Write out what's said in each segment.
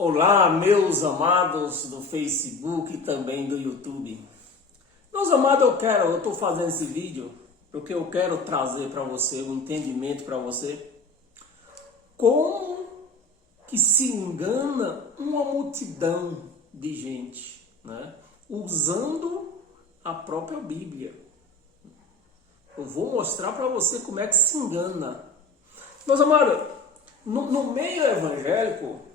Olá, meus amados do Facebook e também do YouTube. Meus amados, eu estou fazendo esse vídeo porque eu quero trazer para você um entendimento para você como que se engana uma multidão de gente, né? Usando a própria Bíblia. Eu vou mostrar para você como é que se engana. Meus amados, no meio evangélico,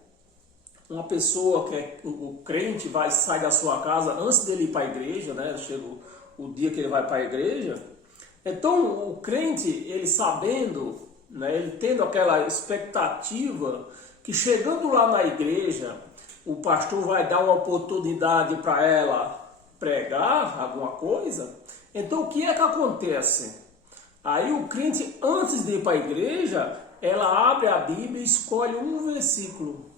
uma pessoa que é o crente sai da sua casa antes dele ir para a igreja, né? Chega o dia que ele vai para a igreja. Então o crente, ele sabendo, né? Ele tendo aquela expectativa que chegando lá na igreja, o pastor vai dar uma oportunidade para ela pregar alguma coisa. Então o que é que acontece? Aí o crente, antes de ir para a igreja, ela abre a Bíblia e escolhe um versículo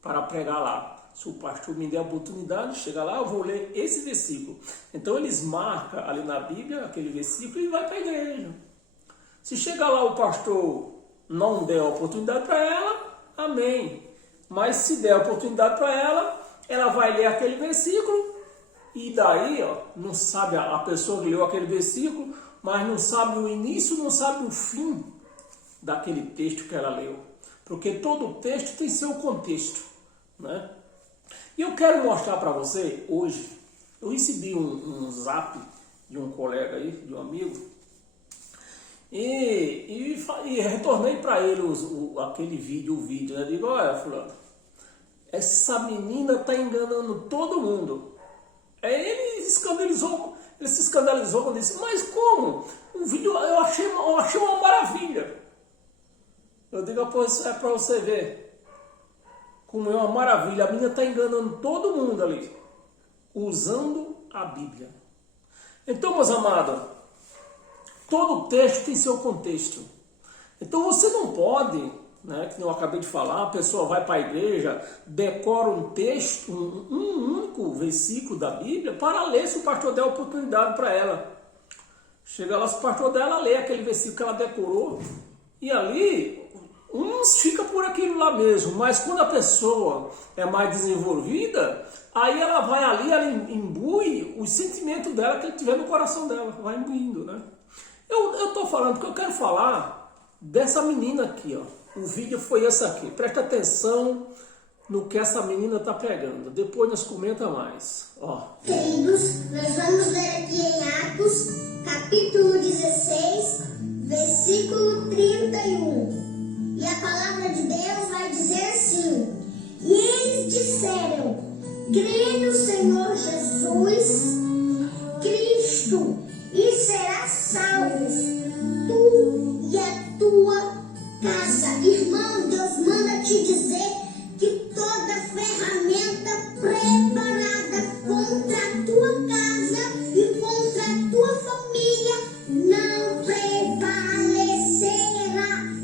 para pregar lá. Se o pastor me der a oportunidade, chega lá, eu vou ler esse versículo. Então eles marcam ali na Bíblia aquele versículo e vai para a igreja. Se chegar lá o pastor não der a oportunidade para ela, amém. Mas se der a oportunidade para ela vai ler aquele versículo e daí, não sabe a pessoa que leu aquele versículo, mas não sabe o início, não sabe o fim daquele texto que ela leu. Porque todo texto tem seu contexto, né? E eu quero mostrar para você hoje. Eu recebi um zap de um colega aí, de um amigo, e retornei para ele aquele vídeo, né? Digo, olha, fulano, essa menina está enganando todo mundo. Aí ele se escandalizou quando disse, mas como? O vídeo eu achei uma maravilha. Eu digo, pois é para você ver como é uma maravilha. A menina está enganando todo mundo ali, usando a Bíblia. Então, meus amados, todo texto tem seu contexto. Então você não pode, né, que eu acabei de falar, a pessoa vai para a igreja, decora um texto, um único versículo da Bíblia para ler se o pastor der a oportunidade para ela. Chega lá, se o pastor dela lê aquele versículo que ela decorou, e ali uns fica por aquilo lá mesmo, mas quando a pessoa é mais desenvolvida, aí ela vai ali, ela imbui o sentimento dela que ele tiver no coração dela, vai imbuindo, né? Eu estou falando porque eu quero falar dessa menina aqui, ó. O vídeo foi esse aqui. Presta atenção no que essa menina está pregando. Depois nós comenta mais. Ó. Queridos, nós vamos ler aqui em Atos, capítulo 16, versículo 31. E a palavra de Deus vai dizer assim: e eles disseram, crê no Senhor Jesus Cristo e serás salvo, tu e a tua casa. Irmão, Deus manda te dizer que toda ferramenta preparada contra a tua casa e contra a tua família não prevalecerá.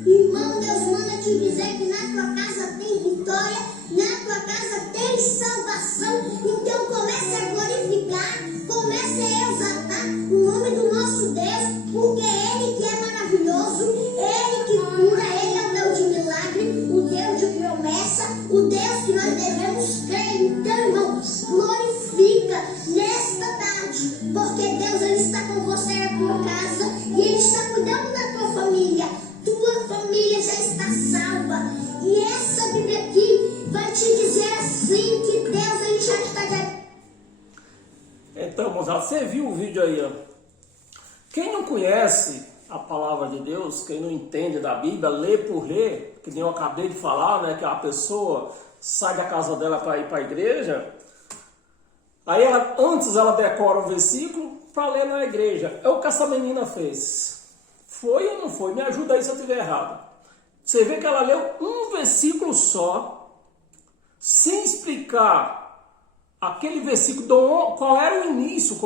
Irmão, Deus manda te dizer que na tua casa tem vitória, na tua casa tem salvação. Então comece a glorificar, comece a exaltar o nome do nosso Deus, porque é Ele que é maravilhoso, Ele que cura, Ele é o Deus de milagre, o Deus de promessa, o Deus que nós devemos crer. Então, irmão, glorifica nesta tarde, porque Deus, Ele está com você na tua casa e Ele está cuidando da tua família. Tua família já está salva. E essa Bíblia aqui vai te dizer assim, que Deus, Ele já está... Então, moçada, você viu o vídeo aí, ó. Quem não conhece a palavra de Deus, quem não entende da Bíblia, lê por ler, que nem eu acabei de falar, né, que a pessoa sai da casa dela para ir para a igreja, aí antes ela decora um versículo para ler na igreja. É o que essa menina fez. Foi ou não foi? Me ajuda aí se eu estiver errado. Você vê que ela leu um versículo só, sem explicar aquele versículo, qual era o início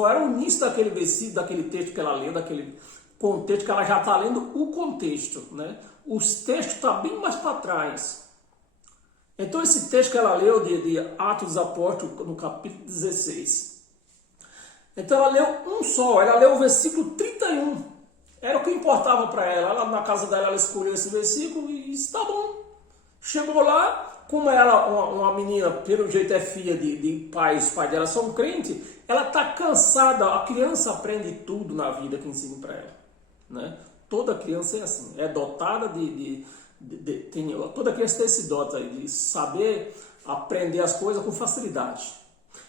daquele versículo, daquele texto que ela leu, daquele contexto que ela já está lendo, o contexto, né? Os textos estão bem mais para trás. Então esse texto que ela leu de Atos dos Apóstolos, no capítulo 16. Então ela leu um só, ela leu o versículo 31. Era o que importava para ela. Ela, na casa dela, ela escolheu esse versículo e está bom. Chegou lá, como ela, uma menina, pelo jeito é filha de pais, os pais dela são crentes, ela está cansada, a criança aprende tudo na vida que ensina para ela, né? Toda criança é assim, é dotada toda criança tem esse dote aí, de saber aprender as coisas com facilidade.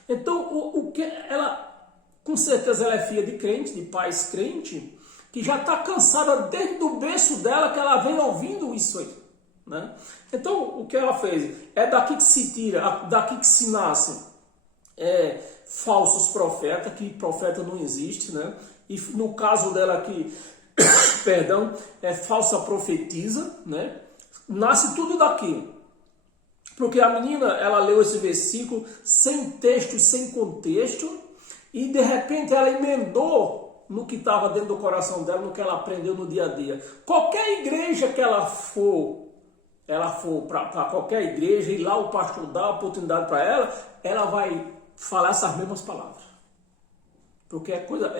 Então, o que ela, com certeza ela é filha de crente, de pais crentes, que já está cansada desde o berço dela, que ela vem ouvindo isso aí, né? Então, o que ela fez? É daqui que se tira, daqui que se nasce falsos profetas, que profeta não existe, né? E no caso dela aqui, perdão, é falsa profetisa, né? Nasce tudo daqui. Porque a menina, ela leu esse versículo sem texto, sem contexto, e de repente ela emendou no que estava dentro do coração dela, no que ela aprendeu no dia a dia. Qualquer igreja que ela for para qualquer igreja, e lá o pastor dá a oportunidade para ela vai falar essas mesmas palavras. Porque é coisa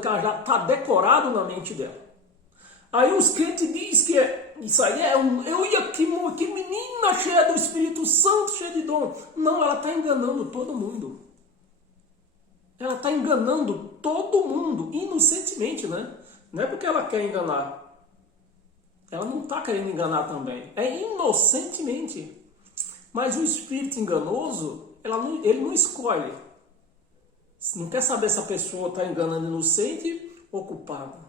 que ela já está decorado na mente dela. Aí os crentes dizem que isso aí que menina cheia do Espírito Santo, cheia de dom. Não, ela está enganando todo mundo. Ela está enganando todo mundo, inocentemente, né? Não é porque ela quer enganar. Ela não está querendo enganar também. É inocentemente. Mas o espírito enganoso, ele não escolhe. Não quer saber se a pessoa está enganando inocente ou culpada.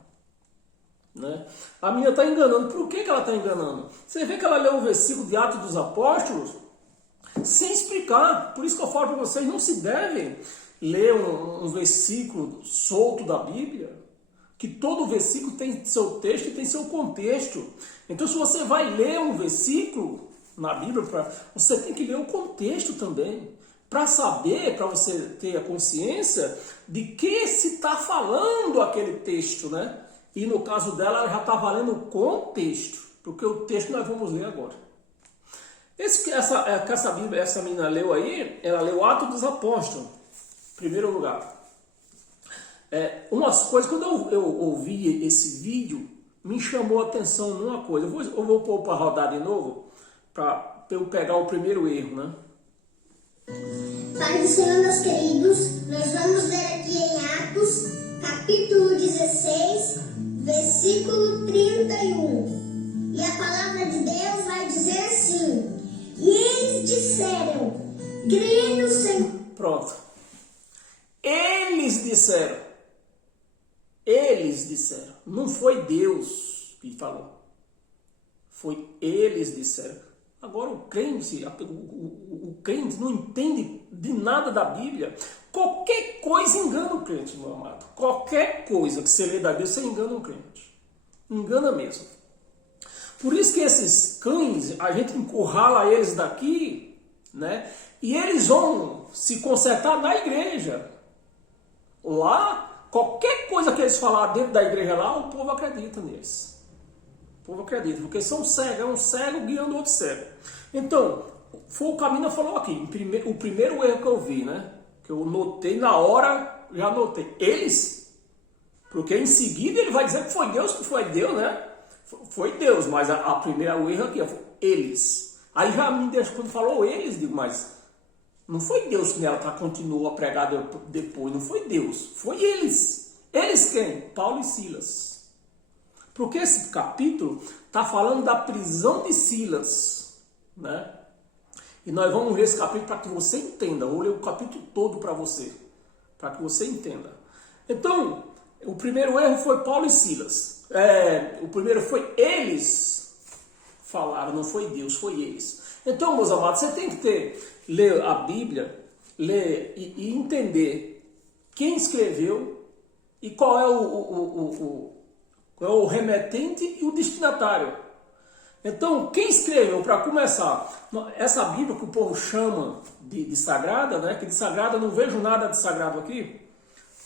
Né? A minha está enganando. Por que ela está enganando? Você vê que ela leu o versículo de Atos dos Apóstolos sem explicar. Por isso que eu falo para vocês, não se deve ler um versículo solto da Bíblia, que todo versículo tem seu texto e tem seu contexto. Então, se você vai ler um versículo na Bíblia, você tem que ler o contexto também, para saber, para você ter a consciência de que se está falando aquele texto, né? E no caso dela, ela já está valendo o contexto, porque o texto nós vamos ler agora. Essa menina leu aí, ela leu Atos dos Apóstolos, em primeiro lugar. Umas coisas, quando eu ouvi esse vídeo, me chamou a atenção numa coisa. Eu vou pôr para rodar de novo, para eu pegar o primeiro erro, né? Pai do Senhor, meus queridos, nós vamos ler aqui em Atos, capítulo 16, versículo 31. E a palavra de Deus vai dizer assim: e eles disseram, crê no Senhor. Pronto. Eles disseram. Não foi Deus que falou. Foi eles disseram. Agora o crente não entende de nada da Bíblia. Qualquer coisa engana o crente, meu amado. Qualquer coisa que você lê da Bíblia, você engana o crente. Engana mesmo. Por isso que esses cães, a gente encurrala eles daqui, né? E eles vão se consertar na igreja. Lá, qualquer coisa que eles falar dentro da igreja lá, o povo acredita neles. O povo acredita, porque são cegos, é um cego guiando outro cego. Então, foi o que a menina falou aqui, o primeiro erro que eu vi, né? Que eu notei na hora, já notei. Eles, porque em seguida ele vai dizer que foi Deus, né? Foi Deus, mas o erro aqui foi eles. Aí já me deixa, quando falou eles, digo, mas não foi Deus que ela continuou a pregar depois, não foi Deus, foi eles. Eles quem? Paulo e Silas. Porque esse capítulo está falando da prisão de Silas, né? E nós vamos ler esse capítulo para que você entenda. Eu vou ler o capítulo todo para você entenda. Então, o primeiro erro foi Paulo e Silas. O primeiro foi eles falaram, não foi Deus, foi eles. Então, meus amados, você tem que ler a Bíblia, ler e entender quem escreveu e qual é o remetente e o destinatário. Então, quem escreveu, para começar, essa Bíblia que o povo chama de sagrada, né? Que de sagrada eu não vejo nada de sagrado aqui.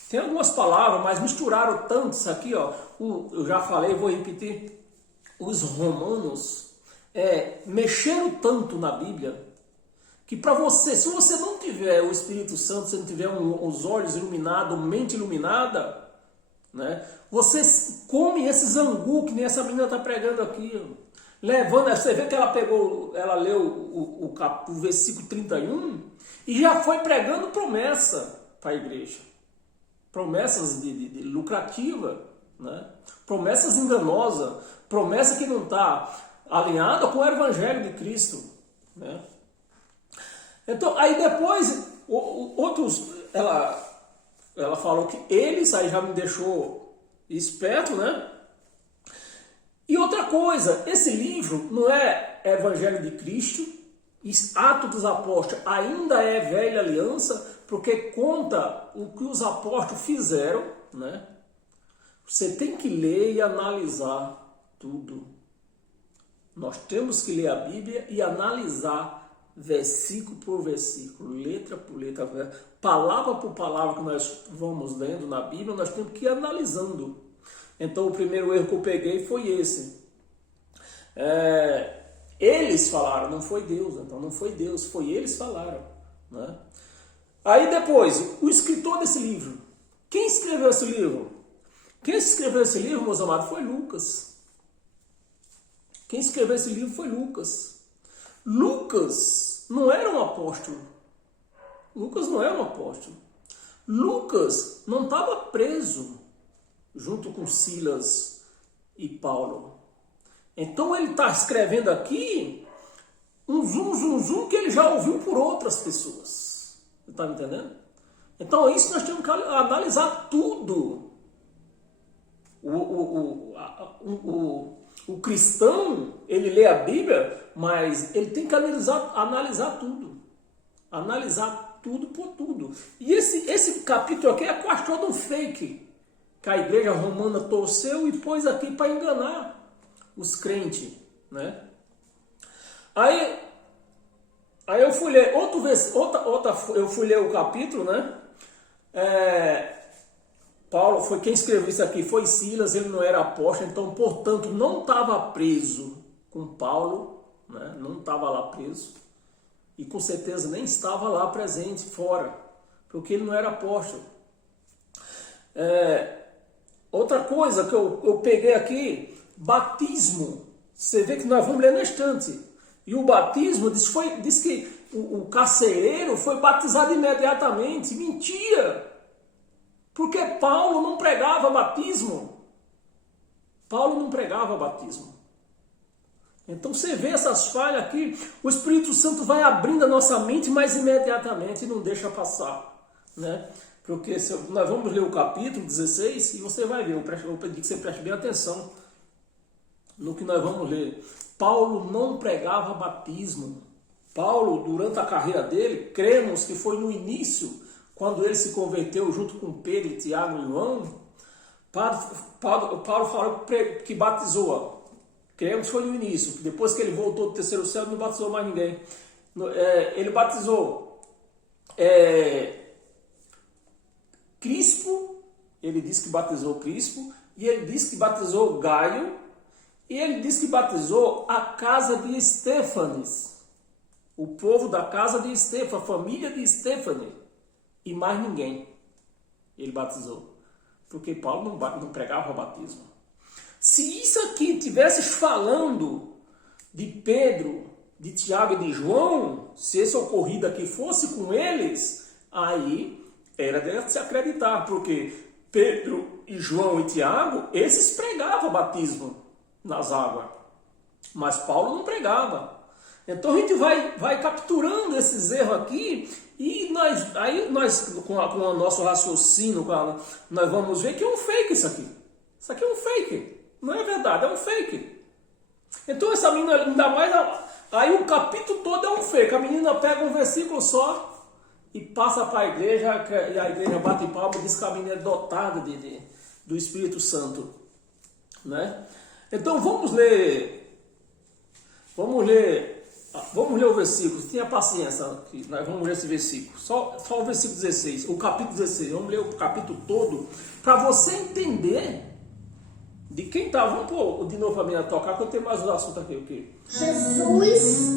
Tem algumas palavras, mas misturaram tanto isso aqui, ó. Eu já falei, vou repetir. Os romanos mexeram tanto na Bíblia que para você, se você não tiver o Espírito Santo, se não tiver os olhos iluminados, mente iluminada, né? Você come esses angu que nem essa menina está pregando aqui. levando, você vê que ela leu o versículo 31 e já foi pregando promessa para a igreja. Promessas de lucrativa, né? Promessas enganosas, promessa que não está alinhada com o evangelho de Cristo, né? Então, aí depois, ela falou que eles, aí já me deixou esperto, né? E outra coisa, esse livro não é Evangelho de Cristo, Atos dos Apóstolos ainda é Velha Aliança, porque conta o que os apóstolos fizeram, né? Você tem que ler e analisar tudo. Nós temos que ler a Bíblia e analisar versículo por versículo, letra por letra, palavra por palavra que nós vamos lendo na Bíblia, nós temos que ir analisando. Então o primeiro erro que eu peguei foi esse. Eles falaram, não foi Deus, então não foi Deus, foi eles falaram, né? Aí depois, o escritor desse livro, quem escreveu esse livro? Quem escreveu esse livro, meus amados, foi Lucas. Quem escreveu esse livro foi Lucas. Lucas não era um apóstolo. Lucas não era um apóstolo. Lucas não estava preso junto com Silas e Paulo. Então ele está escrevendo aqui um zum que ele já ouviu por outras pessoas. Você está me entendendo? Então é isso que nós temos que analisar tudo. O cristão, ele lê a Bíblia, mas ele tem que analisar tudo. Analisar tudo por tudo. E esse capítulo aqui é quase todo um fake que a igreja romana torceu e pôs aqui para enganar os crentes, né? Aí eu fui ler eu fui ler o capítulo, né? Paulo foi quem escreveu isso aqui, foi Silas, ele não era apóstolo, então, portanto, não estava preso com Paulo, né? Não estava lá preso, e com certeza nem estava lá presente, fora, porque ele não era apóstolo. Outra coisa que eu peguei aqui, batismo, você vê que nós vamos ler na estante, e o batismo diz que o carcereiro foi batizado imediatamente, mentira! Porque Paulo não pregava batismo. Paulo não pregava batismo. Então você vê essas falhas aqui, o Espírito Santo vai abrindo a nossa mente mais imediatamente e não deixa passar, né? Porque nós vamos ler o capítulo 16 e você vai ver, eu pedi que você preste bem atenção no que nós vamos ler. Paulo não pregava batismo. Paulo, durante a carreira dele, cremos que foi no início, quando ele se converteu junto com Pedro, Tiago e João, Paulo falou que batizou. Cremos que foi no início. Depois que ele voltou do terceiro céu, não batizou mais ninguém. Ele batizou Crispo, ele disse que batizou Crispo, e ele disse que batizou Gaio, e ele disse que batizou a casa de Estéfanes, o povo da casa de Estéfanes, a família de Estéfanes. E mais ninguém ele batizou, porque Paulo não pregava o batismo. Se isso aqui estivesse falando de Pedro, de Tiago e de João, se esse ocorrido aqui fosse com eles, aí era de se acreditar, porque Pedro e João e Tiago, esses pregavam batismo nas águas, mas Paulo não pregava. Então a gente vai capturando esses erros aqui e nós com o nosso raciocínio, nós vamos ver que é um fake isso aqui. Isso aqui é um fake. Não é verdade, é um fake. Então essa menina, ainda mais, aí o capítulo todo é um fake. A menina pega um versículo só e passa para a igreja, e a igreja bate palma e diz que a menina é dotada do Espírito Santo, né? Então vamos ler o versículo, tenha paciência, nós vamos ler esse versículo, só o versículo 16, o capítulo 16, vamos ler o capítulo todo, para você entender de quem está. Vamos pôr de novo a minha tocar, que eu tenho mais um assunto aqui. Okay? Jesus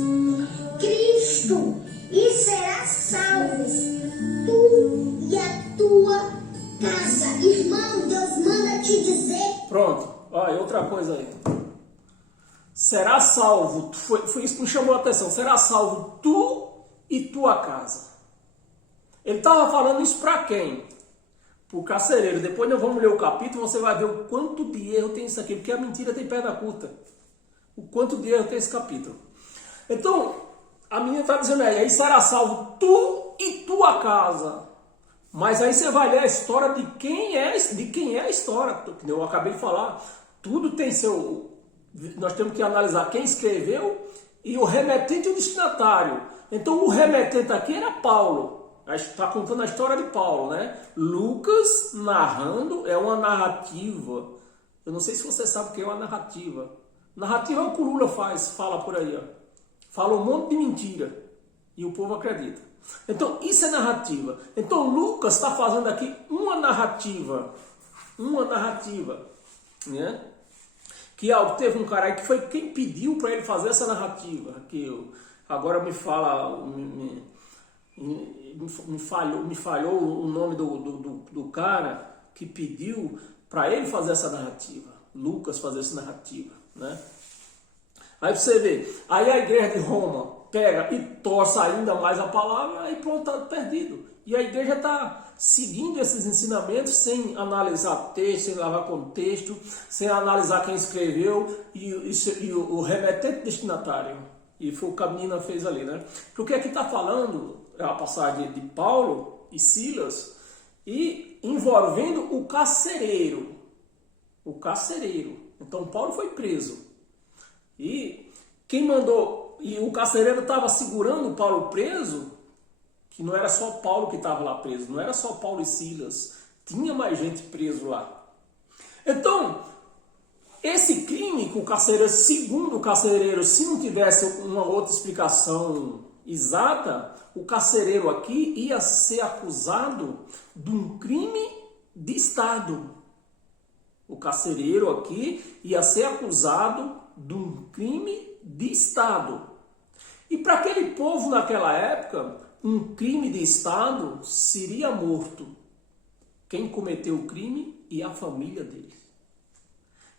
Cristo, e serás salvos, tu e a tua casa. Irmão, Deus manda te dizer. Pronto, olha, outra coisa aí. Serás salvo, foi isso que me chamou a atenção, será salvo tu e tua casa. Ele estava falando isso para quem? Para o carcereiro. Depois nós vamos ler o capítulo, você vai ver o quanto de erro tem isso aqui, porque a mentira tem perna curta. O quanto de erro tem esse capítulo. Então, a menina está dizendo aí será salvo tu e tua casa. Mas aí você vai ler a história de quem é a história, que eu acabei de falar. Tudo tem seu... Nós temos que analisar quem escreveu e o remetente e o destinatário. Então o remetente aqui era Paulo. Está contando a história de Paulo, né? Lucas narrando é uma narrativa. Eu não sei se você sabe o que é uma narrativa. Narrativa é o que o Lula fala por aí, ó. Fala um monte de mentira e o povo acredita. Então isso é narrativa. Então Lucas está fazendo aqui uma narrativa, né? Que teve um cara aí que foi quem pediu para ele fazer essa narrativa. Que agora me falhou o nome do cara que pediu para ele fazer essa narrativa. Lucas fazer essa narrativa, né? Aí você vê, aí a igreja de Roma pega e torce ainda mais a palavra, aí pronto, está perdido. E a igreja está seguindo esses ensinamentos sem analisar texto, sem levar contexto, sem analisar quem escreveu e o remetente destinatário. E foi o que a menina fez ali, né? Porque aqui está falando a passagem de Paulo e Silas e envolvendo o carcereiro. O carcereiro. Então Paulo foi preso. E quem mandou... E o carcereiro estava segurando Paulo preso, que não era só Paulo que estava lá preso, não era só Paulo e Silas, tinha mais gente preso lá. Então, esse crime que o carcereiro, segundo o carcereiro, se não tivesse uma outra explicação exata, o carcereiro aqui ia ser acusado de um crime de Estado. O carcereiro aqui ia ser acusado de um crime de Estado. E para aquele povo naquela época, um crime de Estado seria morto. Quem cometeu o crime e a família dele.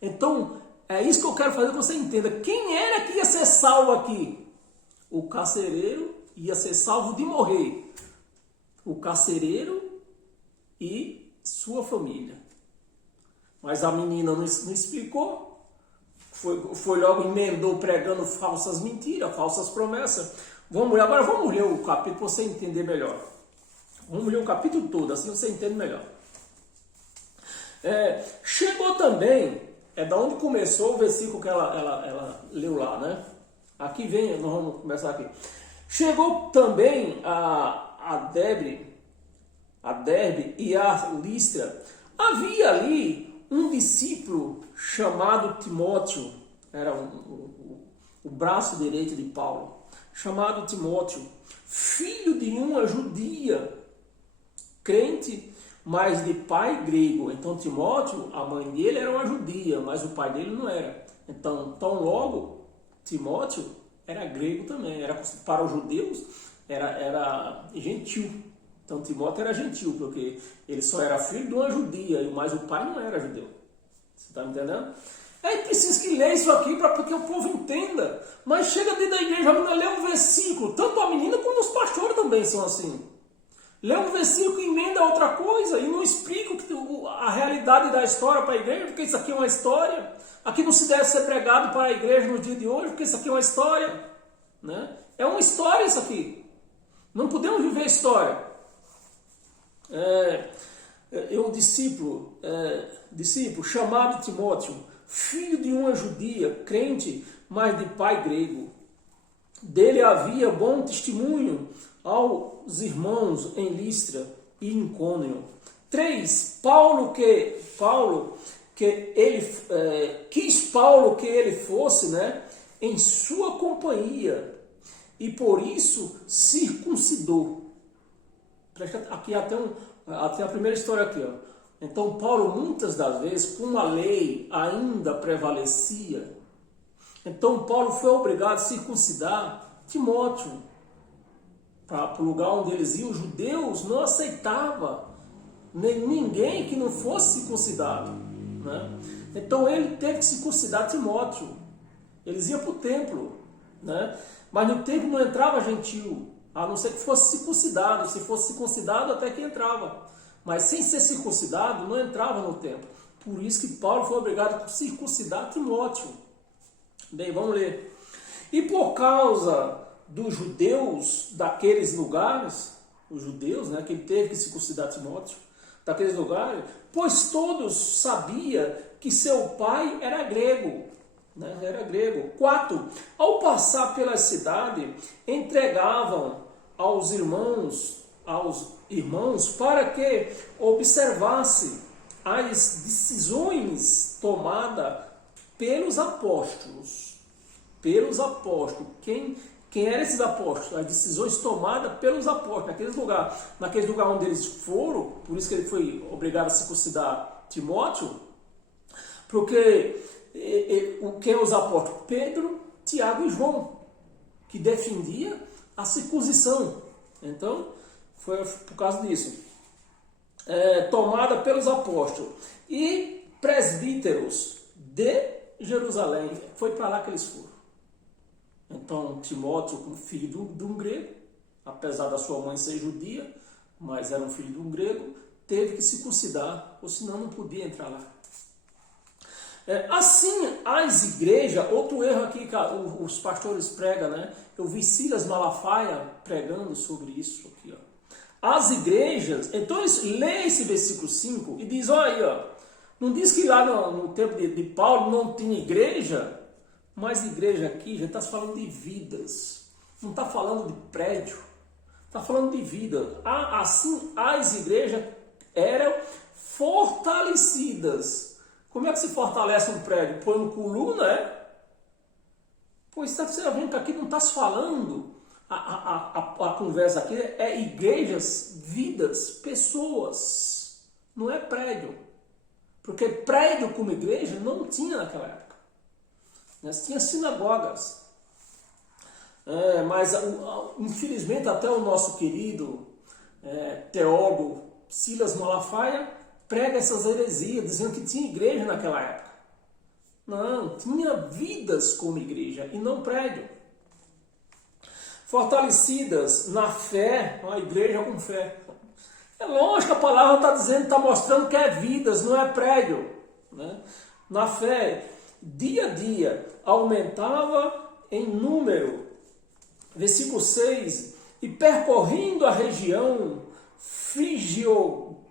Então, é isso que eu quero fazer que você entenda. Quem era que ia ser salvo aqui? O carcereiro ia ser salvo de morrer. O carcereiro e sua família. Mas a menina não explicou. Foi logo emendou pregando falsas mentiras, falsas promessas. Agora vamos ler o capítulo para você entender melhor. Vamos ler o capítulo todo, assim você entende melhor. Chegou também, da onde começou o versículo que ela leu lá, né? Aqui vem, nós vamos começar aqui. Chegou também a Derbe e a Listra. Havia ali um discípulo chamado Timóteo, era o braço direito de Paulo, chamado Timóteo, filho de uma judia, crente, mas de pai grego. Então Timóteo, a mãe dele era uma judia, mas o pai dele não era. Então, tão logo, Timóteo era grego também, para os judeus era gentil. Então Timóteo era gentil, porque ele só era filho de uma judia, mas o pai não era judeu. Você está me entendendo? É preciso que leia isso aqui para que o povo entenda. Mas chega dentro da igreja, a menina lê um versículo. Tanto a menina como os pastores também são assim. Lê um versículo e emenda outra coisa e não explica a realidade da história para a igreja, porque isso aqui é uma história. Aqui não se deve ser pregado para a igreja no dia de hoje, porque isso aqui é uma história. Né? É uma história isso aqui. Não podemos viver a história. Discípulo chamado Timóteo, filho de uma judia, crente, mas de pai grego. Dele havia bom testemunho aos irmãos em Listra e em Icônio. 3. Quis Paulo que ele fosse, né, em sua companhia, e por isso circuncidou. Presta aqui até a primeira história aqui, ó. Então Paulo muitas das vezes, como a lei ainda prevalecia, então Paulo foi obrigado a circuncidar Timóteo para o lugar onde eles iam. Os judeus não aceitavam ninguém que não fosse circuncidado, né? Então ele teve que circuncidar Timóteo. Eles iam para o templo, né? Mas no templo não entrava gentil, a não ser que fosse circuncidado. Se fosse circuncidado, até que entrava. Mas sem ser circuncidado, não entrava no templo. Por isso que Paulo foi obrigado a circuncidar Timóteo. Bem, vamos ler. E por causa dos judeus daqueles lugares, os judeus, né, que ele teve que circuncidar Timóteo, daqueles lugares, pois todos sabiam que seu pai era grego. Né, era grego. 4. Ao passar pela cidade, entregavam aos irmãos para que observasse as decisões tomadas pelos apóstolos. Pelos apóstolos. Quem eram esses apóstolos? As decisões tomadas pelos apóstolos, naqueles lugares onde eles foram, por isso que ele foi obrigado a circuncidar Timóteo, porque quem os apóstolos? Pedro, Tiago e João, que defendia a circuncisão. Então, foi por causa disso. Tomada pelos apóstolos e presbíteros de Jerusalém. Foi para lá que eles foram. Então, Timóteo, filho de um grego, apesar da sua mãe ser judia, mas era um filho de um grego, teve que circuncidar, ou senão não podia entrar lá. Assim, as igrejas, outro erro aqui que os pastores pregam, né? Eu vi Silas Malafaia pregando sobre isso aqui, ó. As igrejas, então lê esse versículo 5 e diz, olha aí, ó, não diz que lá no tempo de Paulo não tinha igreja, mas igreja aqui já está falando de vidas, não está falando de prédio, está falando de vida. Assim, as igrejas eram fortalecidas. Como é que se fortalece um prédio? Põe no coluna, né? Pois está vendo que aqui não está se falando, a conversa aqui é igrejas, vidas, pessoas, não é prédio. Porque prédio como igreja não tinha naquela época. Tinha sinagogas. Mas infelizmente até o nosso querido teólogo Silas Malafaia prega essas heresias, dizendo que tinha igreja naquela época. Não, tinha vidas como igreja e não prédio. Fortalecidas na fé, a igreja com fé. É lógico, a palavra está dizendo, está mostrando que é vidas, não é prédio. Né? Na fé, dia a dia, aumentava em número. Versículo 6, e percorrendo a região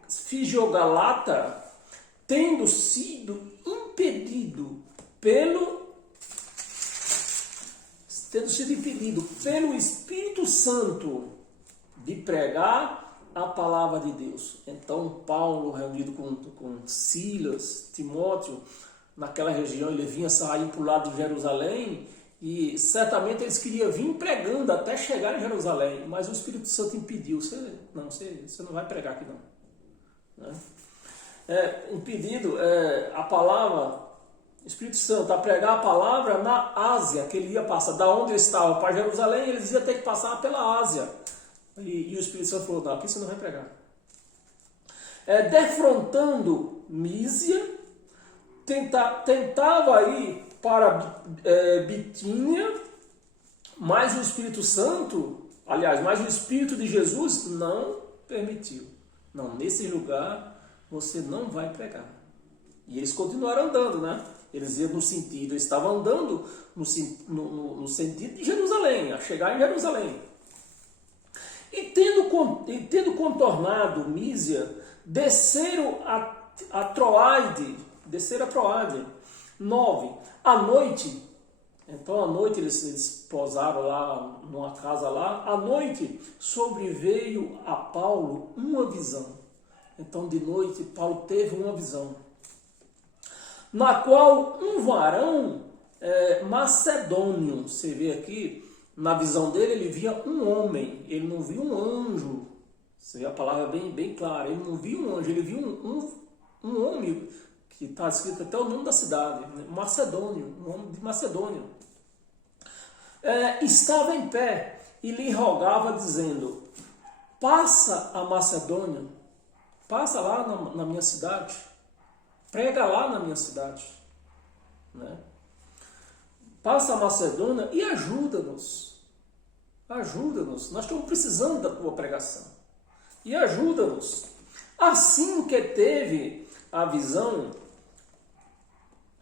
Frigio-Galata, tendo sido impedido pelo Espírito Santo de pregar a palavra de Deus. Então Paulo, reunido com Silas, Timóteo, naquela região, ele vinha sair para o lado de Jerusalém, e certamente eles queriam vir pregando até chegar em Jerusalém, mas o Espírito Santo impediu. Você não vai pregar aqui não. Né? Impedido a palavra, Espírito Santo, a pregar a palavra na Ásia, que ele ia passar, da onde ele estava para Jerusalém, eles iam ter que passar pela Ásia. E o Espírito Santo falou, não, aqui você não vai pregar. Defrontando Mísia, tentava ir para Bitínia, mas o Espírito Santo, mas o Espírito de Jesus não permitiu. Não, nesse lugar você não vai pregar. E eles continuaram andando, né? Eles iam no sentido, eles estavam andando no sentido de Jerusalém, a chegar em Jerusalém. E tendo contornado Mísia, desceram a Troade. 9. À noite, então à noite eles pousaram lá numa casa lá. À noite sobreveio a Paulo uma visão. Então de noite Paulo teve uma visão, na qual um varão macedônio, você vê aqui, na visão dele ele via um homem, ele não viu um anjo. Você vê a palavra bem clara, ele não viu um anjo, ele viu um homem, que está escrito até o nome da cidade, né? Macedônio, um homem de Macedônia. Estava em pé e lhe rogava, dizendo, passa a Macedônia, passa lá na minha cidade, prega lá na minha cidade. Né? passa a Macedônia e ajuda-nos. Ajuda-nos. Nós estamos precisando da tua pregação. E ajuda-nos. Assim que teve a visão,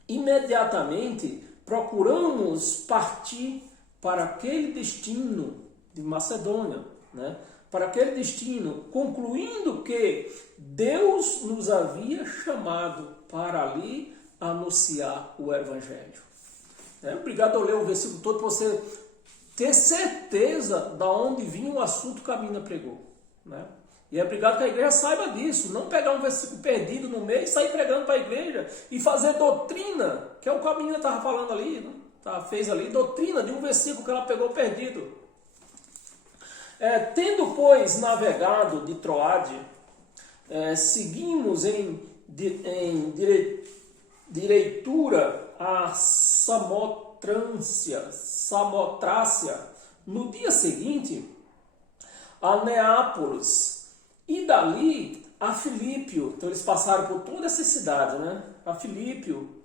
imediatamente procuramos partir para aquele destino de Macedônia, né? Para aquele destino, concluindo que Deus nos havia chamado para ali anunciar o Evangelho. Obrigado a ler o versículo todo para você ter certeza de onde vinha o assunto que a menina pregou, né? E é obrigado que a igreja saiba disso, não pegar um versículo perdido no meio e sair pregando para a igreja e fazer doutrina, que é o que a menina estava falando ali, né? Fez ali, doutrina de um versículo que ela pegou perdido. Tendo, pois, navegado de Troade, seguimos em direitura a Samotrácia, no dia seguinte a Neápolis, e dali a Filípio. Então eles passaram por toda essa cidade, né? A Filípio,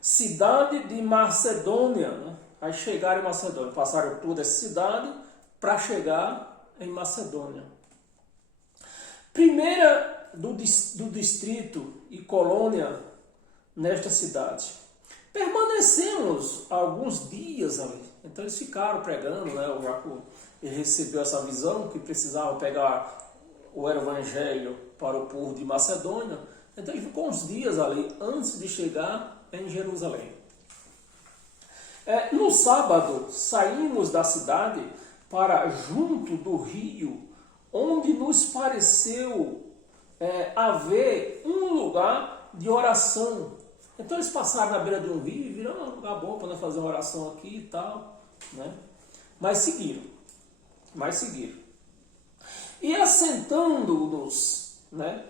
cidade de Macedônia, né? Aí chegaram em Macedônia, passaram toda essa cidade para chegar em Macedônia. Primeira do distrito e colônia nesta cidade. Permanecemos alguns dias ali. Então eles ficaram pregando, né? O Jacob recebeu essa visão que precisava pegar o Evangelho para o povo de Macedônia. Então ele ficou uns dias ali antes de chegar em Jerusalém. No sábado saímos da cidade para junto do rio, onde nos pareceu haver um lugar de oração. Então eles passaram na beira de um rio e viram um lugar bom para nós fazer uma oração aqui e tal, né? Mas seguiram. E assentando-nos, né?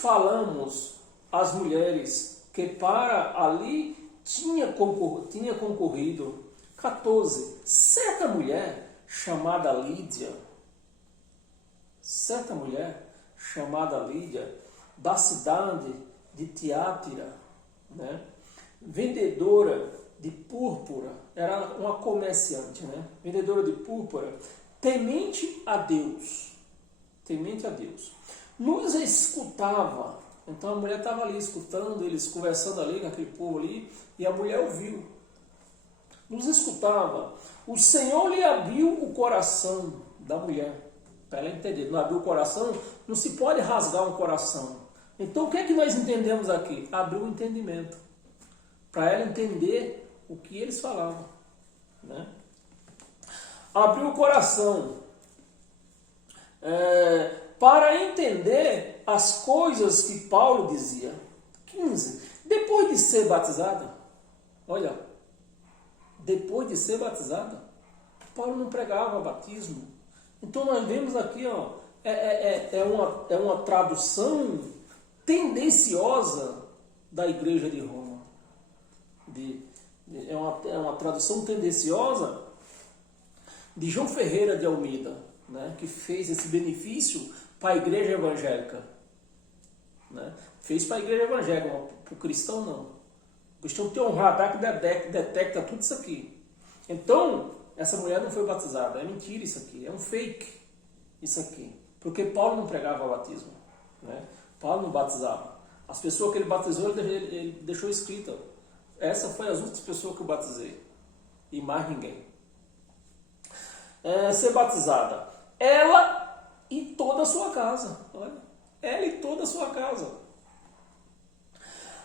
Falamos às mulheres que para ali tinha concorrido 14. Certa mulher chamada Lídia, da cidade de Tiátira, né? Vendedora de púrpura, era uma comerciante, né? Vendedora de púrpura, temente a Deus, nos escutava. Então a mulher estava ali escutando, eles conversando ali com aquele povo ali, e a mulher ouviu, nos escutava. O Senhor lhe abriu o coração da mulher, para ela entender. Não abriu o coração, não se pode rasgar um coração. Então o que é que nós entendemos aqui? Abriu o entendimento, para ela entender o que eles falavam, né? Abriu o coração para entender as coisas que Paulo dizia. 15. Depois de ser batizada, olha, depois de ser batizada, Paulo não pregava batismo. Então nós vemos aqui, ó, é uma tradução tendenciosa da igreja de Roma. É uma tradução tendenciosa de João Ferreira de Almeida, né, que fez esse benefício para a igreja evangélica, né? Fez para a igreja evangélica, para o cristão não. O cristão tem um radar que detecta tudo isso aqui. Então, essa mulher não foi batizada. É mentira isso aqui, é um fake isso aqui. Porque Paulo não pregava o batismo, né? Paulo não batizava. As pessoas que ele batizou, ele deixou escrita. Essa foi as últimas pessoas que eu batizei. E mais ninguém. Ser batizada. Ela e toda a sua casa. Olha, ela e toda a sua casa.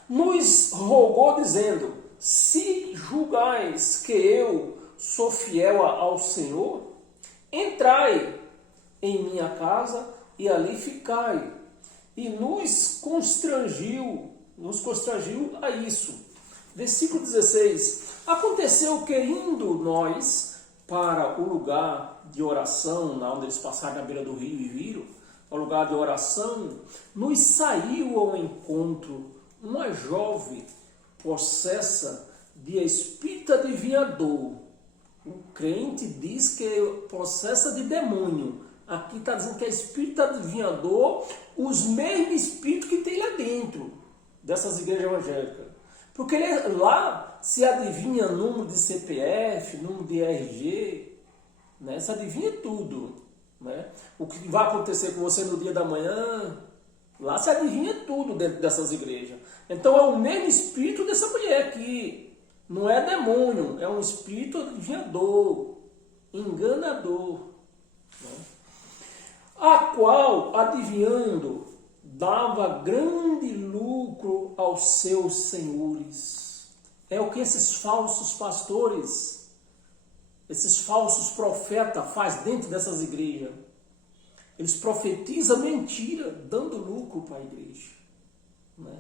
Nos rogou dizendo: se julgais que eu sou fiel ao Senhor, entrai em minha casa e ali ficai. E nos constrangiu a isso. Versículo 16. Aconteceu que indo nós para o lugar de oração, onde eles passaram na beira do rio e viram, o lugar de oração, nos saiu ao encontro uma jovem possessa de espírito adivinhador. O crente diz que é possessa de demônio. Aqui está dizendo que é espírito adivinhador, os mesmos espíritos que tem lá dentro dessas igrejas evangélicas. Porque lá se adivinha número de CPF, número de RG, né? Se adivinha tudo. Né? O que vai acontecer com você no dia da manhã, lá se adivinha tudo dentro dessas igrejas. Então é o mesmo espírito dessa mulher aqui. Não é demônio, é um espírito adivinhador, enganador. Né? A qual, adivinhando, dava grande lucro aos seus senhores. É o que esses falsos pastores, esses falsos profetas fazem dentro dessas igrejas. Eles profetizam mentira, dando lucro para a igreja. Né?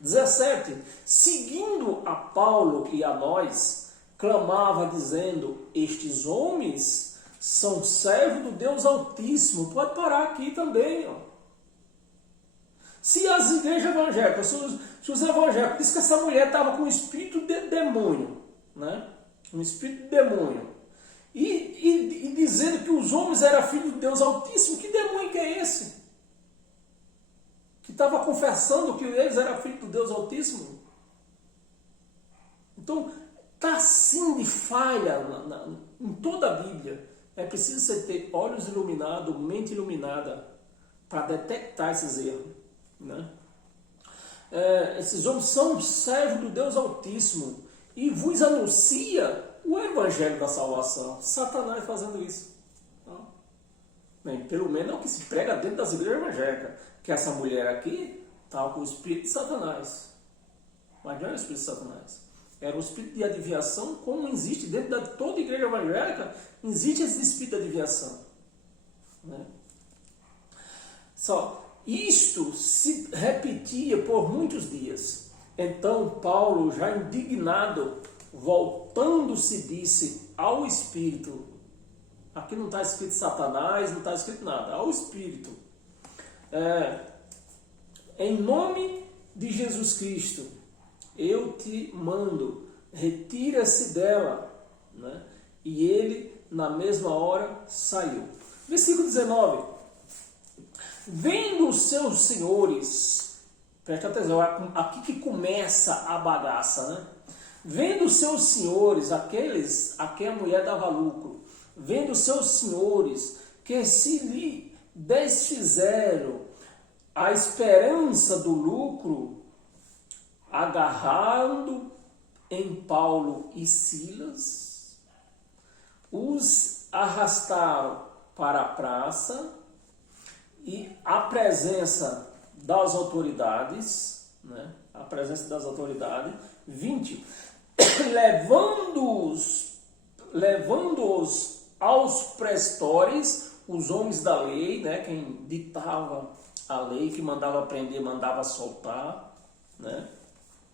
17. Seguindo a Paulo e a nós, clamava dizendo, estes homens são servos do Deus Altíssimo. Pode parar aqui também. Ó. Se as igrejas evangélicas, se os evangélicos dizem que essa mulher estava com um espírito de demônio, né? Um espírito de demônio, e dizendo que os homens eram filhos do Deus Altíssimo, que demônio que é esse? Que estava confessando que eles eram filhos do Deus Altíssimo? Então, está assim de falha em toda a Bíblia. É preciso você ter olhos iluminados, mente iluminada, para detectar esses erros. Né? Esses homens são servos do Deus Altíssimo e vos anuncia o Evangelho da salvação. Satanás fazendo isso. Então, bem, pelo menos é o que se prega dentro das igrejas evangélicas. Que essa mulher aqui estava com o espírito de Satanás. Mas não era o espírito de Satanás. Era o espírito de adivinhação, como existe dentro de toda igreja evangélica, existe esse espírito de adivinhação. Né? Isto se repetia por muitos dias. Então Paulo, já indignado, voltando-se, disse ao Espírito, aqui não está escrito Satanás, não está escrito nada, ao Espírito, em nome de Jesus Cristo, eu te mando, retira-se dela. Né? E ele, na mesma hora, saiu. Versículo 19. Vendo os seus senhores, preste atenção, aqui que começa a bagaça, né? Vendo os seus senhores, aqueles a quem a mulher dava lucro, vendo os seus senhores que se lhe desfizeram a esperança do lucro, agarrando em Paulo e Silas, os arrastaram para a praça e a presença das autoridades, né? A presença das autoridades, 20, levando-os aos prestores, os homens da lei, né? Quem ditava a lei, que mandava prender, mandava soltar, né?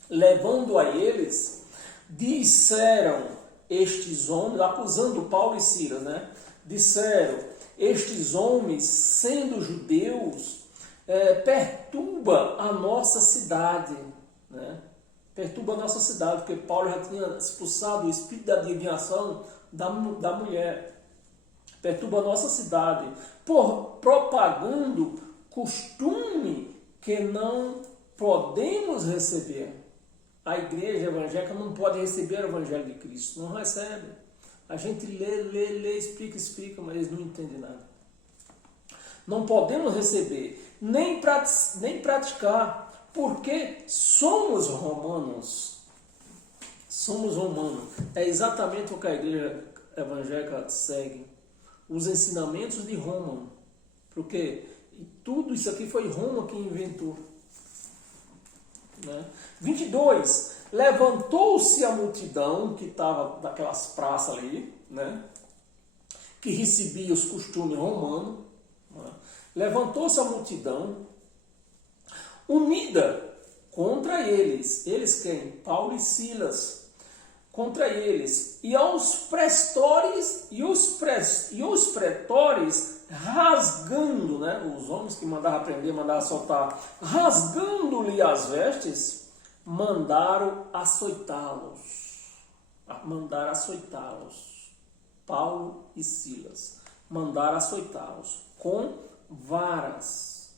Levando a eles, disseram estes homens, acusando Paulo e Silas, né? Disseram, estes homens, sendo judeus, perturba a nossa cidade, né? Perturba a nossa cidade, porque Paulo já tinha expulsado o espírito da adivinhação da mulher. Perturba a nossa cidade, por propagando costume que não podemos receber. A igreja evangélica não pode receber o Evangelho de Cristo, não recebe. A gente lê, explica, mas eles não entendem nada. Não podemos receber, nem praticar, porque somos romanos. Somos romanos. É exatamente o que a igreja evangélica segue. Os ensinamentos de Roma. Porque tudo isso aqui foi Roma que inventou. Né? 22. Levantou-se a multidão que estava daquelas praças ali, né? Que recebia os costumes romanos. Né? Levantou-se a multidão unida contra eles. Eles quem? Paulo e Silas. Contra eles. E aos prestores e os pretores rasgando, né? Os homens que mandavam prender, mandavam soltar, rasgando-lhe as vestes, mandaram açoitá-los. Paulo e Silas mandaram açoitá-los com varas.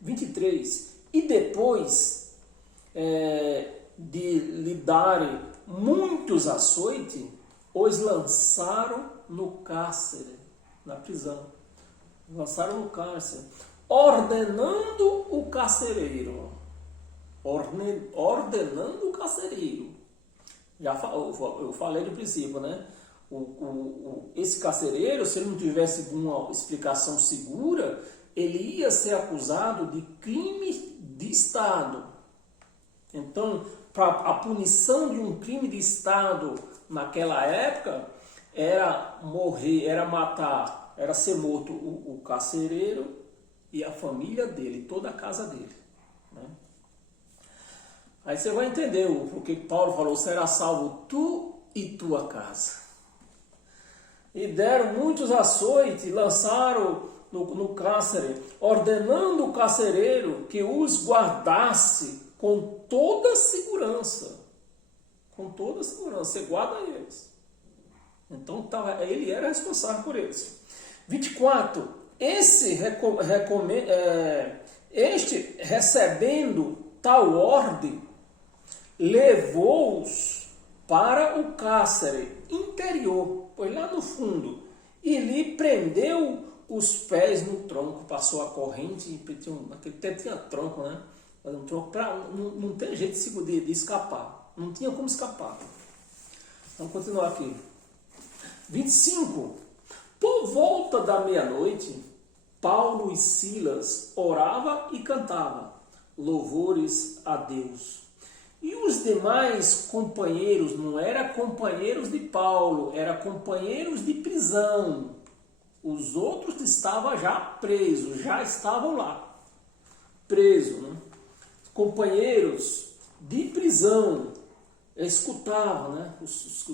23. E depois de lhe darem muitos açoites, os lançaram no cárcere, na prisão. Lançaram no cárcere, ordenando o carcereiro. Ordenando o carcereiro. Eu falei no princípio, né? Esse carcereiro, se ele não tivesse uma explicação segura, ele ia ser acusado de crime de Estado. Então, a punição de um crime de Estado naquela época era morrer, era matar, era ser morto o carcereiro e a família dele, toda a casa dele. Né? Aí você vai entender o que Paulo falou: será salvo tu e tua casa. E deram muitos açoites, lançaram no cárcere, ordenando o carcereiro que os guardasse com toda segurança. Com toda segurança, você guarda eles. Então ele era responsável por eles. 24. Este recebendo tal ordem, levou-os para o cárcere interior, foi lá no fundo, e lhe prendeu os pés no tronco, passou a corrente, naquele tempo tinha tronco, né? Um tronco não tem jeito de escapar, não tinha como escapar. Vamos continuar aqui. 25. Por volta da meia-noite, Paulo e Silas oravam e cantavam louvores a Deus. E os demais companheiros, não eram companheiros de Paulo, eram companheiros de prisão. Os outros estavam já presos, já estavam lá, presos. Né? Companheiros de prisão escutavam, né? Os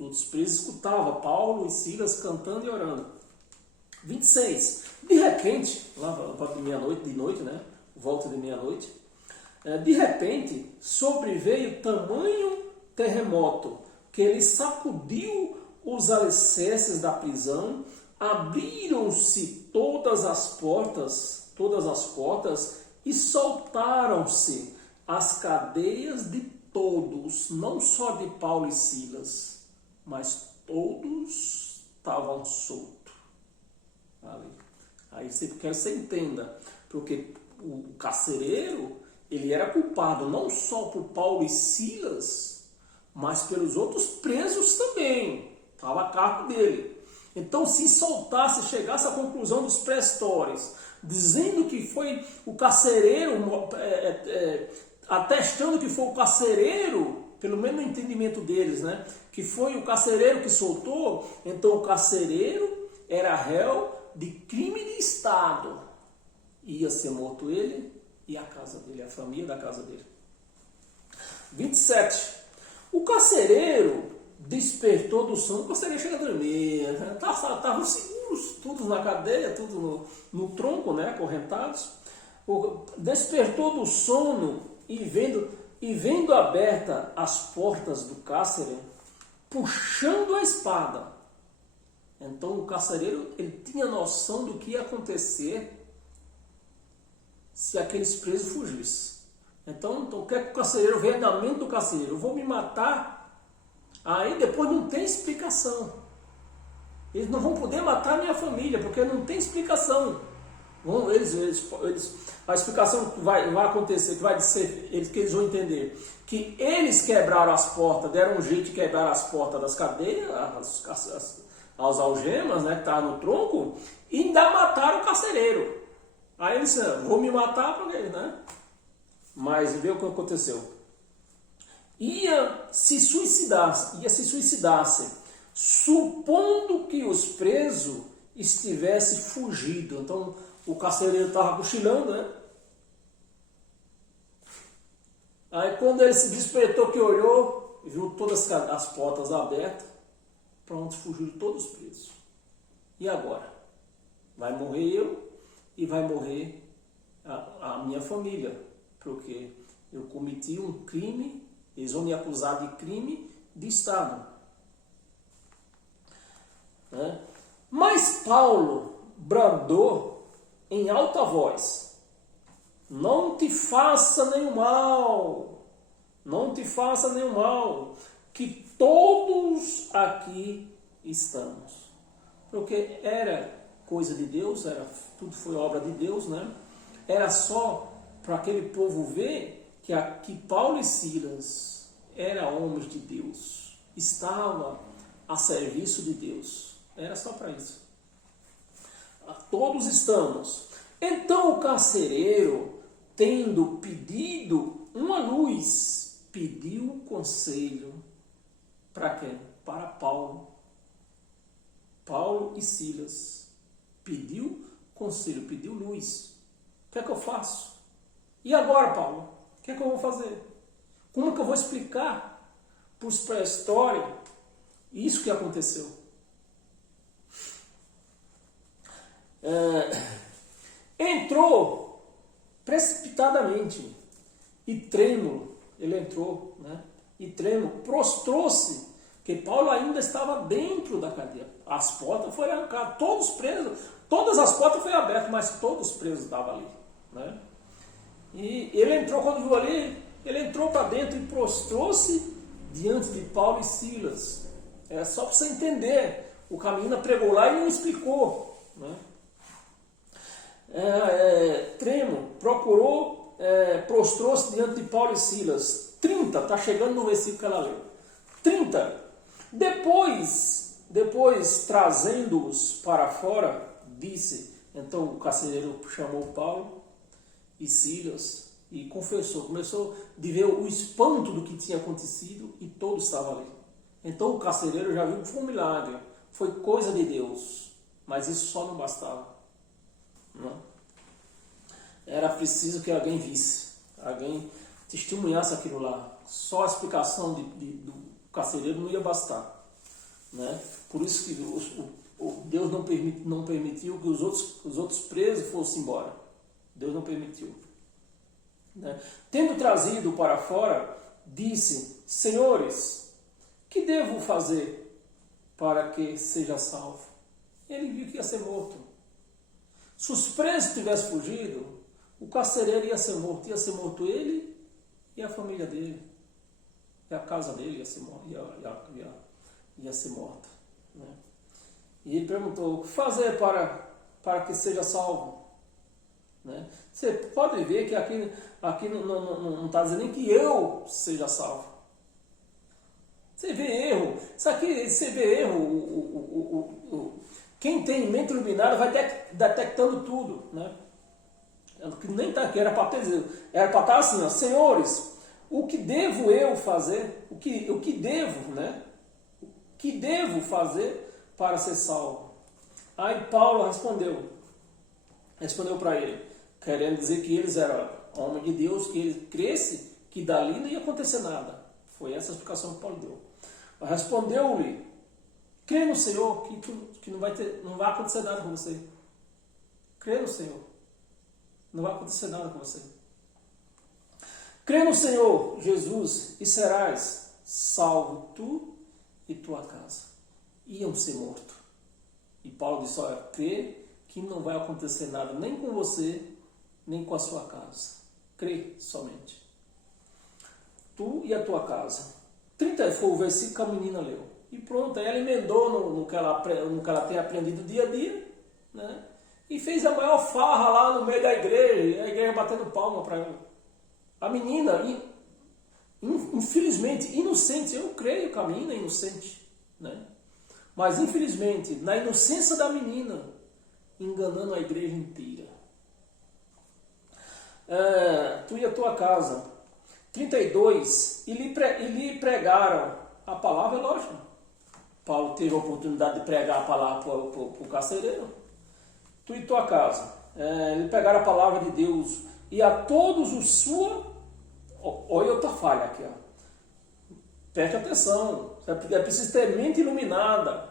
outros presos escutavam Paulo e Silas cantando e orando. 26. De repente, lá de meia-noite, de noite, né? Volta de meia-noite. De repente, sobreveio tamanho terremoto que ele sacudiu os alicerces da prisão, abriram-se todas as portas e soltaram-se as cadeias de todos, não só de Paulo e Silas, mas todos estavam soltos. Aí você quer que você entenda, porque o carcereiro, ele era culpado não só por Paulo e Silas, mas pelos outros presos também. Estava a cargo dele. Então, se soltasse, chegasse à conclusão dos pré-histórios, dizendo que foi o carcereiro, atestando que foi o carcereiro, pelo menos no entendimento deles, né? Que foi o carcereiro que soltou, então o carcereiro era réu de crime de Estado. Ia ser morto ele e a casa dele, a família da casa dele. 27. O carcereiro despertou do sono. O carcereiro chega a dormir, né? Estavam seguros, todos na cadeia, tudo no tronco, né? Acorrentados. Despertou do sono e vendo aberta as portas do cárcere, puxando a espada. Então o carcereiro, ele tinha noção do que ia acontecer se aqueles presos fugissem. Então o que é que o carcereiro veio na mente do carcereiro? Eu vou me matar. Aí depois não tem explicação. Eles não vão poder matar a minha família, porque não tem explicação. A explicação que vai acontecer, que eles vão entender, que eles quebraram as portas, deram um jeito de quebrar as portas das cadeias, as algemas, né, que estavam no tronco, e ainda mataram o carcereiro. Aí eles disseram, vou me matar porque, né? Mas vê o que aconteceu. Ia se suicidar, supondo que os presos estivessem fugido. Então o carcereiro estava cochilando, né? Aí quando ele se despertou, que olhou, viu todas as portas abertas, pronto, fugiram todos os presos. E agora? Vai morrer eu e vai morrer a minha família, porque eu cometi um crime, eles vão me acusar de crime de Estado. Né? Mas Paulo bradou em alta voz: não te faça nenhum mal, não te faça nenhum mal, que todos aqui estamos. Porque era coisa de Deus, tudo foi obra de Deus, né? Era só para aquele povo ver que Paulo e Silas eram homens de Deus, estava a serviço de Deus. Era só para isso. Todos estamos. Então o carcereiro, tendo pedido uma luz, pediu um conselho para quem? Para Paulo. Paulo e Silas. Pediu conselho, pediu luz. O que é que eu faço? E agora, Paulo? O que é que eu vou fazer? Como que eu vou explicar para a história isso que aconteceu? Entrou precipitadamente e trêmulo, ele entrou, né? E trêmulo, prostrou-se, que Paulo ainda estava dentro da cadeia. As portas foram arrancadas, todos presos, todas as portas foram abertas, mas todos presos estavam ali, né? E ele entrou, quando viu ali, ele entrou para dentro e prostrou-se diante de Paulo e Silas. É só para você entender, o Camina pregou lá e não explicou, né? Tremo, procurou, prostrou-se diante de Paulo e Silas. 30, está chegando no versículo que ela leu. 30. Depois trazendo-os para fora, disse. Então o carcereiro chamou Paulo e Silas e confessou. Começou a ver o espanto do que tinha acontecido e todos estavam ali. Então o carcereiro já viu que foi um milagre, foi coisa de Deus, mas isso só não bastava. Não. Era preciso que alguém visse, alguém testemunhasse aquilo lá. Só a explicação do carcereiro não ia bastar, né? Por isso que Deus não permitiu que os outros presos fossem embora. Deus não permitiu, né? Tendo trazido para fora, disse: Senhores, que devo fazer para que seja salvo? Ele viu que ia ser morto. Se os presos tivessem fugido, o carcereiro ia ser morto ele e a família dele, e a casa dele ia ser morta, né? E ele perguntou: o que fazer para que seja salvo? Né? Você pode ver que aqui não está dizendo nem que eu seja salvo. Você vê erro, você vê erro, quem tem mente iluminada vai detectando tudo, né? Nem está aqui, era para estar assim, ó, senhores, o que devo eu fazer? O que devo, né? O que devo fazer para ser salvo? Aí Paulo respondeu para ele, querendo dizer que eles eram homens de Deus, que ele cresce, que dali não ia acontecer nada. Foi essa a explicação que Paulo deu. Respondeu-lhe: crê no Senhor, que não vai acontecer nada com você. Crê no Senhor, não vai acontecer nada com você. Crê no Senhor Jesus e serás salvo tu e tua casa. Iam ser mortos. E Paulo disse: olha, crê que não vai acontecer nada nem com você, nem com a sua casa. Crê somente. Tu e a tua casa. 30 foi o versículo que a menina leu. E pronto, aí ela emendou no que ela tem aprendido dia a dia, né? E fez a maior farra lá no meio da igreja, a igreja batendo palma para ela. A menina, infelizmente, inocente, eu creio que a menina é inocente, né? Mas infelizmente, na inocência da menina, enganando a igreja inteira. Tu e a tua casa. 32, e lhe pregaram a palavra, é lógico. Paulo teve a oportunidade de pregar a palavra para o carcereiro. Tu e tua casa. Lhe pregaram a palavra de Deus. E a todos os sua. Olha outra falha aqui. Ó. Preste atenção. É preciso ter mente iluminada.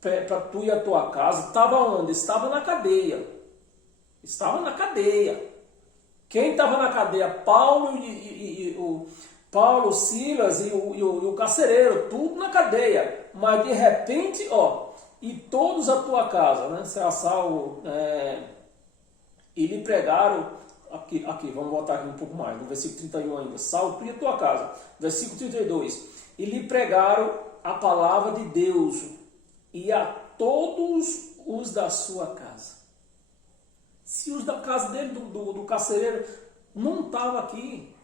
Para tu e a tua casa. Estava onde? Estava na cadeia. Estava na cadeia. Quem estava na cadeia? Paulo, Silas e o carcereiro, tudo na cadeia. Mas de repente, ó, e todos a tua casa, né? Será salvo. E lhe pregaram aqui, vamos voltar aqui um pouco mais, no versículo 31 ainda. Saulo ia à tua casa. Versículo 32. E lhe pregaram a palavra de Deus e a todos os da sua casa. Se os da casa dele, do carcereiro, não estavam aqui,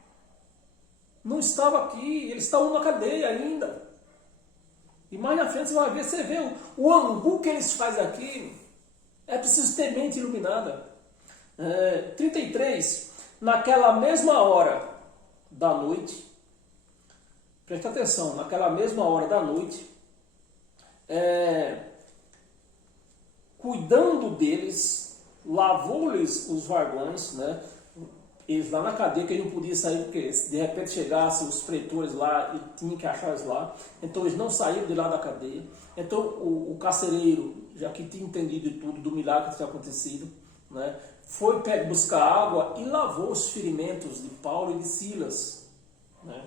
não estavam aqui, eles estavam na cadeia ainda. E mais na frente você vê o angu que eles fazem aqui, é preciso ter mente iluminada. 33, naquela mesma hora da noite, presta atenção, naquela mesma hora da noite, cuidando deles, lavou-lhes os vargões, né? Eles lá na cadeia, que eles não podiam sair, porque se de repente chegassem os pretores lá e tinham que achar eles lá, então eles não saíram de lá da cadeia. Então o carcereiro, já que tinha entendido de tudo, do milagre que tinha acontecido, né, foi buscar água e lavou os ferimentos de Paulo e de Silas, né?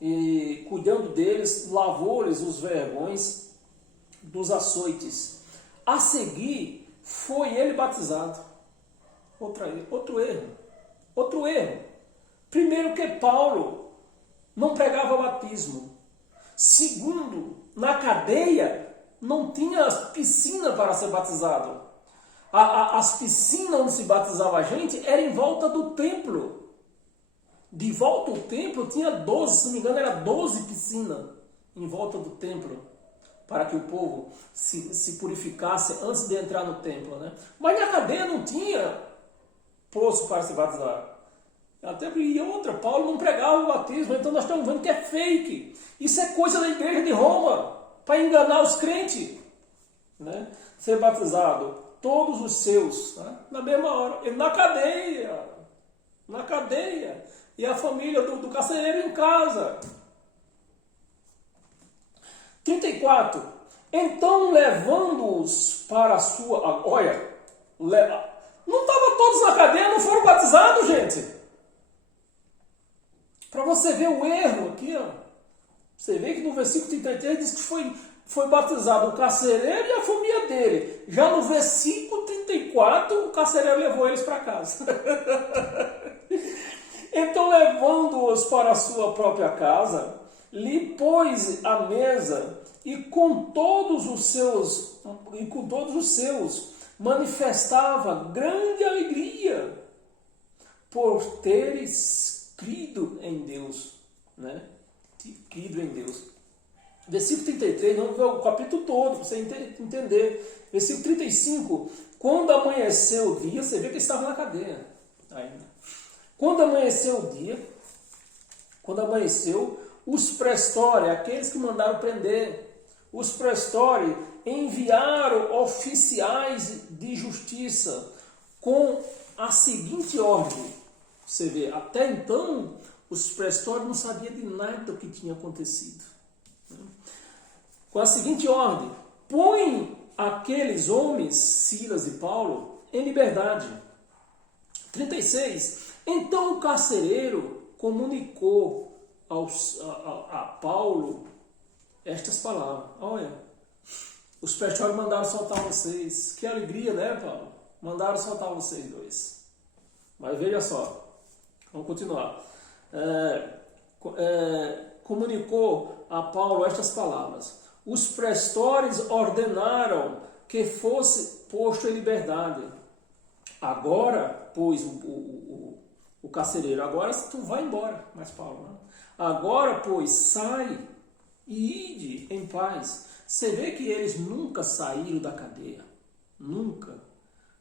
E cuidando deles, lavou-lhes os vergões dos açoites. A seguir, foi ele batizado. Outro erro. Primeiro, que Paulo não pregava batismo. Segundo, na cadeia não tinha piscina para ser batizado. As piscinas onde se batizava a gente era em volta do templo. De volta ao templo tinha 12, se não me engano, era 12 piscinas em volta do templo, para que o povo se purificasse antes de entrar no templo, né? Mas na cadeia não tinha poço para se batizar. Até e outra, Paulo não pregava o batismo, então nós estamos vendo que é fake. Isso é coisa da igreja de Roma, para enganar os crentes, né? Ser batizado, todos os seus, né? Na mesma hora, na cadeia, e a família do carcereiro em casa. 34. Então, levando-os para a sua... Olha, não estavam todos na cadeia, não foram batizados, gente. Para você ver o erro aqui, ó. Você vê que no versículo 33 diz que foi batizado o carcereiro e a família dele. Já no versículo 34, o carcereiro levou eles para casa. Então, levando-os para a sua própria casa, lhe pôs à mesa e com todos os seus manifestava grande alegria por teres crido em Deus, né? Crido em Deus. Versículo 33, vamos ver o capítulo todo, para você entender. Versículo 35, quando amanheceu o dia, você vê que eles estavam na cadeia ainda. Quando amanheceu os prestórios, aqueles que mandaram prender, os prestórios enviaram oficiais de justiça com a seguinte ordem. Você vê, até então, os prestórios não sabiam de nada do que tinha acontecido. Com a seguinte ordem: põe aqueles homens, Silas e Paulo, em liberdade. 36. Então o carcereiro comunicou a Paulo estas palavras. Olha, os prestórios mandaram soltar vocês. Que alegria, né, Paulo? Mandaram soltar vocês dois. Mas veja só, vamos continuar. Comunicou a Paulo estas palavras. Os prestórios ordenaram que fosse posto em liberdade. Agora, pois, o carcereiro, agora tu vai embora, mas Paulo, não. Agora, pois, sai e ide em paz. Você vê que eles nunca saíram da cadeia, nunca.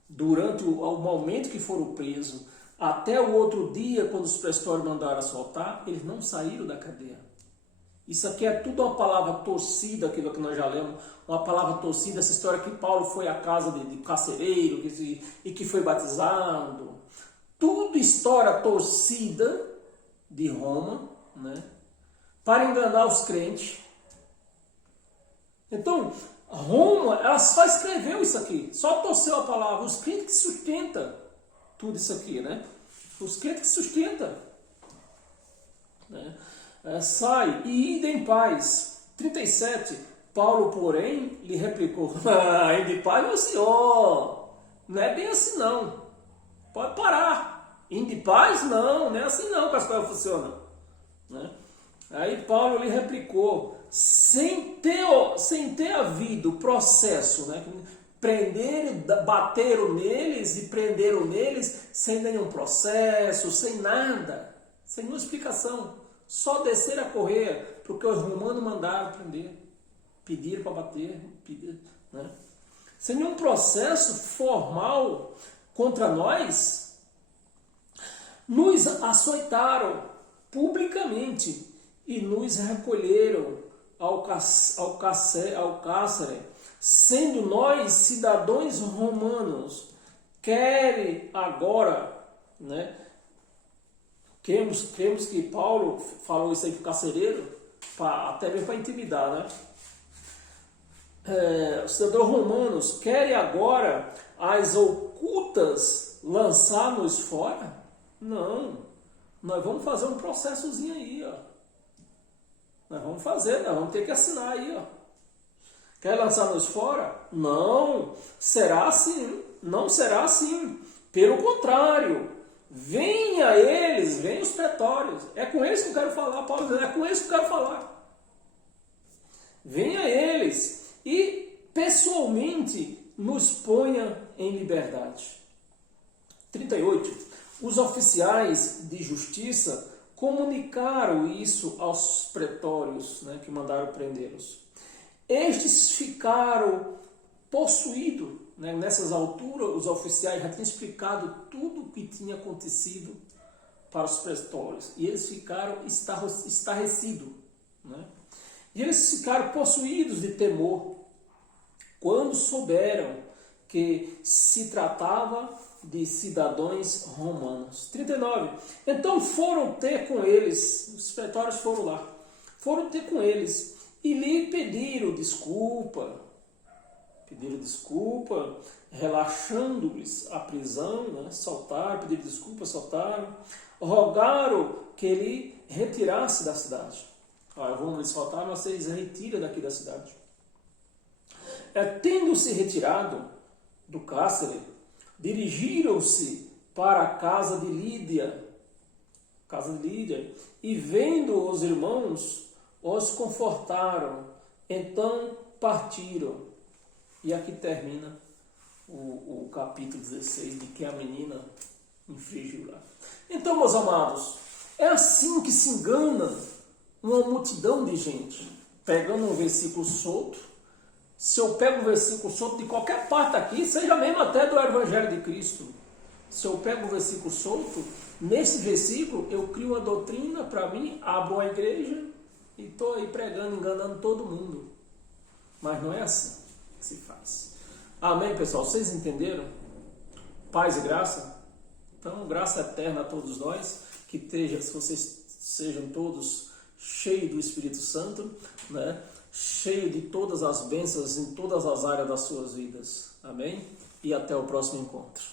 Durante o momento que foram presos, até o outro dia, quando os prestórios mandaram soltar, eles não saíram da cadeia. Isso aqui é tudo uma palavra torcida, aquilo que nós já lemos, uma palavra torcida, essa história que Paulo foi à casa de carcereiro e que foi batizado. Tudo história torcida de Roma, né, para enganar os crentes. Então, Roma, ela só escreveu isso aqui, só torceu a palavra. Os crentes que sustentam tudo isso aqui, né? Os crentes que sustentam. Né? Sai e ide em paz. 37. Paulo, porém, lhe replicou: ide em paz, meu senhor. Não é bem assim, não. Pode parar. Indo de paz? Não é assim não que as coisas funcionam. Né? Aí Paulo lhe replicou, sem ter havido o processo, né? Bateram neles e prenderam neles sem nenhum processo, sem nada, sem nenhuma explicação. Só descer a correr, porque os romanos mandaram prender, pediram para bater, né? Sem nenhum processo formal contra nós, nos açoitaram publicamente e nos recolheram ao cárcere, sendo nós cidadãos romanos. Querem agora, né? Cremos que Paulo falou isso aí para o carcereiro, até mesmo para intimidar, né? Os cidadãos romanos querem agora as ocultas lançar-nos fora? Não, nós vamos fazer um processozinho aí, ó. Nós vamos ter que assinar aí, ó. Quer lançar-nos fora? Não, será assim, não será assim. Pelo contrário, venha os pretórios. É com eles que eu quero falar, Paulo dizendo, é com eles que eu quero falar. Venha eles e pessoalmente nos ponha em liberdade. 38. Os oficiais de justiça comunicaram isso aos pretórios, né, que mandaram prendê-los. Estes ficaram possuídos, né? Nessas alturas, os oficiais já tinham explicado tudo o que tinha acontecido para os pretórios. E eles ficaram estarrecidos. Né? E eles ficaram possuídos de temor quando souberam que se tratava de cidadãos romanos. 39. Então foram ter com eles, os pretórios foram lá, foram ter com eles e lhe pediram desculpa, relaxando-lhes a prisão, né? Pediram desculpa, soltaram, rogaram que ele retirasse da cidade. Vamos lhe soltar, mas vocês retiram daqui da cidade. Tendo-se retirado do cárcere, dirigiram-se para a casa de Lídia, e vendo os irmãos, os confortaram, então partiram. E aqui termina o capítulo 16 de que a menina infringiu lá. Então, meus amados, é assim que se engana uma multidão de gente, pegando um versículo solto. Se eu pego um versículo solto de qualquer parte aqui, seja mesmo até do Evangelho de Cristo, se eu pego um versículo solto, nesse versículo eu crio uma doutrina para mim, abro uma igreja e estou aí pregando, enganando todo mundo. Mas não é assim que se faz. Amém, pessoal? Vocês entenderam? Paz e graça? Então, graça eterna a todos nós, que vocês sejam todos cheios do Espírito Santo, né? Cheio de todas as bênçãos em todas as áreas das suas vidas. Amém? E até o próximo encontro.